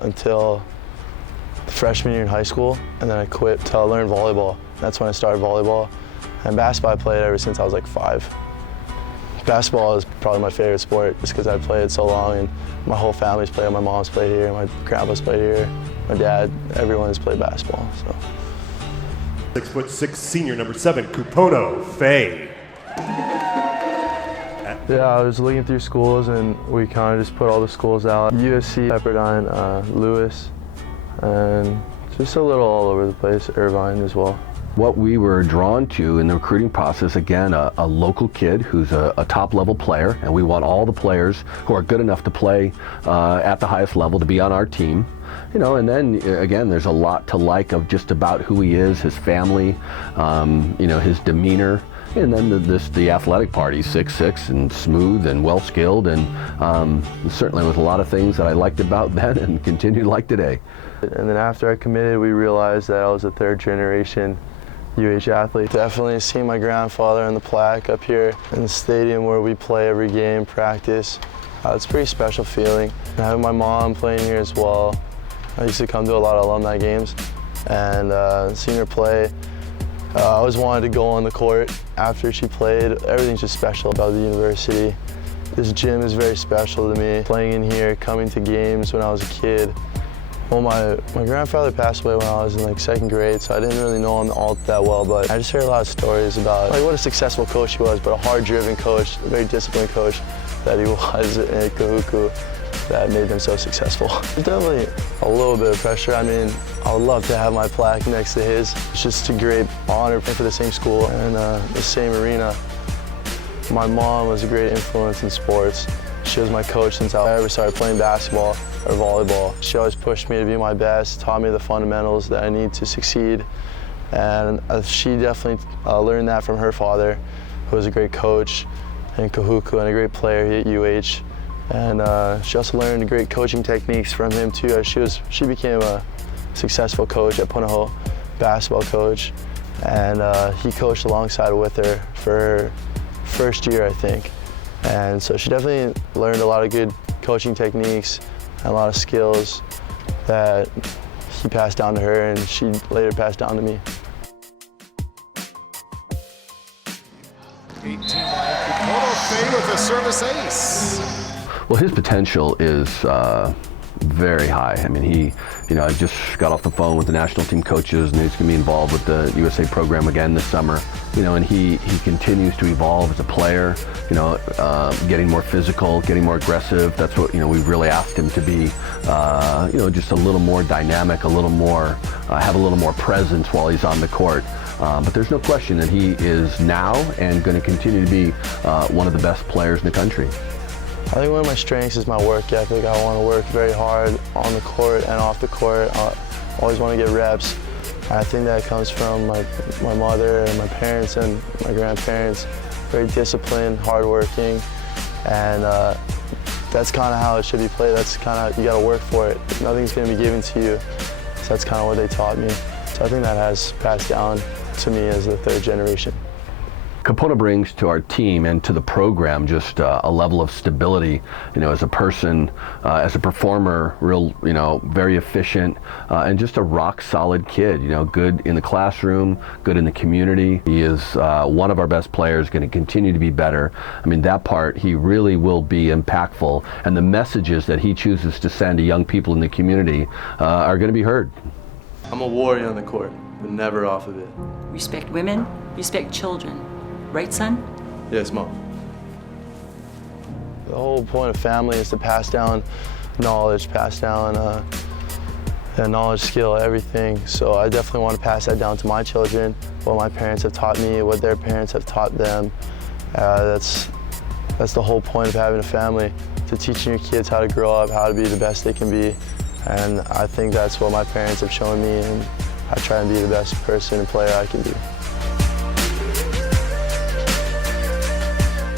until freshman year in high school, and then I quit to learn volleyball. That's when I started volleyball. And basketball I played ever since I was like 5. Basketball is probably my favorite sport just because I played it so long, and my whole family's played. My mom's played here, my grandpa's played here, my dad, everyone has played basketball. So. 6'6" senior number 7, Kupono Fey. Yeah, I was looking through schools and we kind of just put all the schools out. USC, Pepperdine, Lewis, and just a little all over the place, Irvine as well. What we were drawn to in the recruiting process, again, a local kid who's a top-level player, and we want all the players who are good enough to play at the highest level to be on our team. You know, and then again, there's a lot to like of just about who he is, his family, you know, his demeanor, and then the athletic part. He's 6'6" and smooth and well-skilled, and certainly with a lot of things that I liked about then and continue to like today. And then after I committed, we realized that I was a third-generation UH athlete. Definitely seeing my grandfather on the plaque up here in the stadium where we play every game, practice. It's a pretty special feeling. And having my mom playing here as well. I used to come to a lot of alumni games, and seeing her play, I always wanted to go on the court after she played. Everything's just special about the university. This gym is very special to me. Playing in here, coming to games when I was a kid. Well, my grandfather passed away when I was in like 2nd grade, so I didn't really know him all that well, but I just heard a lot of stories about like what a successful coach he was, but a hard-driven coach, a very disciplined coach that he was at Kahuku that made them so successful. There's definitely a little bit of pressure. I mean, I would love to have my plaque next to his. It's just a great honor for the same school and the same arena. My mom was a great influence in sports. She was my coach since I ever started playing basketball or volleyball. She always pushed me to be my best, taught me the fundamentals that I need to succeed. And she definitely learned that from her father, who was a great coach in Kahuku and a great player here at UH. And she also learned great coaching techniques from him too. She became a successful coach at Puno, basketball coach. And he coached alongside with her for her first year, I think. And so she definitely learned a lot of good coaching techniques and a lot of skills that he passed down to her and she later passed down to me. 18-line Kupono Fey with a service ace. Well, his potential is very high. I mean, I just got off the phone with the national team coaches, and he's going to be involved with the USA program again this summer. You know, and he continues to evolve as a player. You know, getting more physical, getting more aggressive. That's what we've really asked him to be. Just a little more dynamic, a little more, have a little more presence while he's on the court. But there's no question that he is now and going to continue to be one of the best players in the country. I think one of my strengths is my work ethic. I want to work very hard on the court and off the court. I always want to get reps. I think that comes from my mother and my parents and my grandparents. Very disciplined, hardworking, and that's kind of how it should be played. That's kind of, you got to work for it. Nothing's going to be given to you. So that's kind of what they taught me. So I think that has passed down to me as the 3rd generation. Kupono brings to our team and to the program just a level of stability, as a person, as a performer, very efficient, and just a rock-solid kid, good in the classroom, good in the community. He is one of our best players, going to continue to be better. I mean, that part, he really will be impactful, and the messages that he chooses to send to young people in the community are going to be heard. I'm a warrior on the court, but never off of it. Respect women, respect children. Right, son? Yes, Mom. The whole point of family is to pass down knowledge, pass down knowledge, skill, everything. So I definitely want to pass that down to my children, what my parents have taught me, what their parents have taught them. That's the whole point of having a family, to teaching your kids how to grow up, how to be the best they can be. And I think that's what my parents have shown me, and I try and be the best person and player I can be.